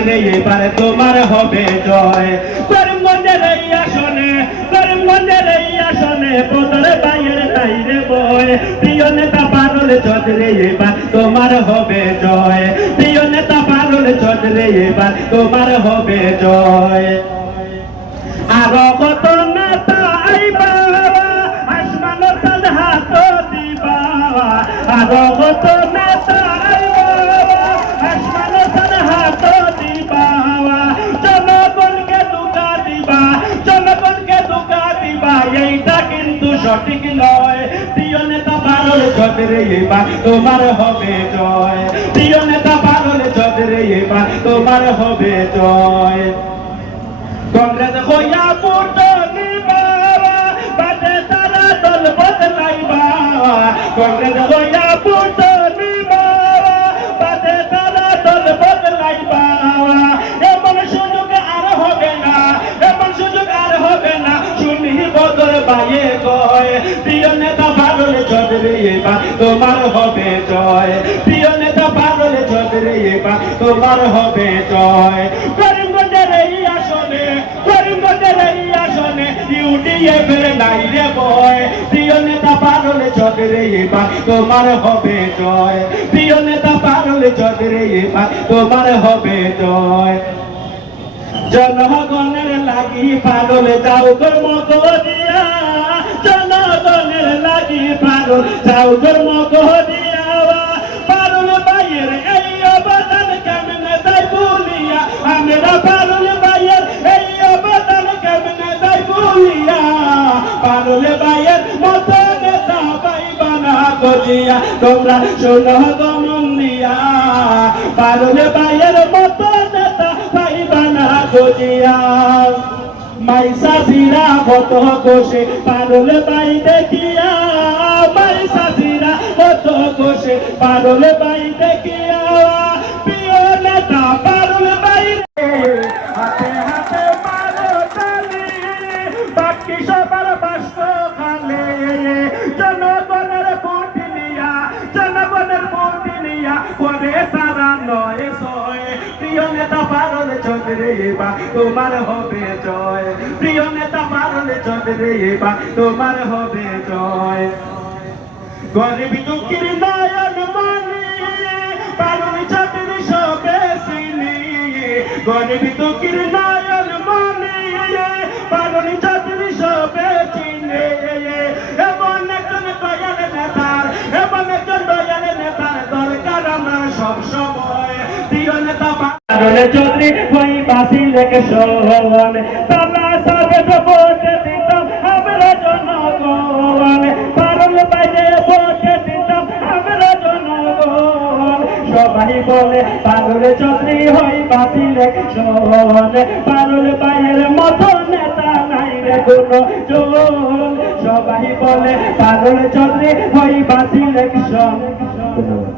চৌধুরী এবার তোমার হবে জয়। করিমগঞ্জের এই আসনে করিমগঞ্জের এই আসনে পদর বাইয়ের তাইরে বয়। প্রিয় নেতা পারুল চৌধুরী এবার তোমার হবে জয়। প্রিয় নেতা পারুল চৌধুরী এবার তোমার হবে জয়। আরও কত নেতা আইবা আসমানের চাঁদ হাত দিবা। আরও কত এইটা কিন্তু সঠিক নয়। প্রিয় নেতা এবার তোমার হবে জয়। প্রিয় নেতা পারলে চৌধুরী, এবার তোমার হবে জয়। কংগ্রেস হইয়া বদলাইবা কংগ্রেস হইয়া প্রিয় নেতা পাগলে চৌধুরী, এবার তোমার হবে জয়। প্রিয় নেতা পাগলে চৌধুরী, এবার তোমার হবে জয়। করিমগঞ্জের এই আসনে, করিমগঞ্জের এই আসনে নাই রে বয়। প্রিয় নেতা এবার তোমার হবে জয়। প্রিয় নেতা এবার তোমার হবে জয়। জনগণের লাগি পাগল যাও কর্ম দিয়া। পাগল যাও কর্ম দিয়া পারুল বাইয়ের এই অবদান কেমনে তাই বলিয়া? আমরা পারুল বাইয়ের এই অবদান কেমনে তাই বলিয়া? পারুল বাইয়ের মত নেতা পাইবা না গজিয়া তোমরা শোনো গমন দিয়া পারুল বাইয়ের মত নেতা পাইবা না গজিয়া মাইসা সিরা কত কোষে পারুল বাই দেখিয়া। মাইসা সিরা কত কোষে পারুল বাই দেখিয়া প্রিয় নেতা পারুল রে হাতে হাতে তালি বাকি সবার বাস্ত খালে। জনগণের নিয়া, জনগণের ভোট নিয়া করে তারা নয় সয় প্রিয় নেতা পারল চৌধুরী এবার তোমার হবে জয়। প্রিয় নেতা পারল চৌধুরী এবার তোমার হবে জয়। গরিব দুঃখীর নয়ন মানি পারুল চৌধুরী সবে চিনি গরিব দুঃখীর নয়ন মানি পারুল চৌধুরী সবে চিনি এমন একজন দয়াল নেতার, এমন একজন দয়াল নেতার দরকার আমার সব সময়। প্রিয় নেতা পারুল চৌধুরী ওই বাসি লেগে শোন তালা সবে বলে পারুল চৌধুরী হই বাপিলে শোনে পাগল পায়ের মতো নেতা নাই রে কোনো জন সবাই বলে পাগল চৌধুরী হই বাতিল শোন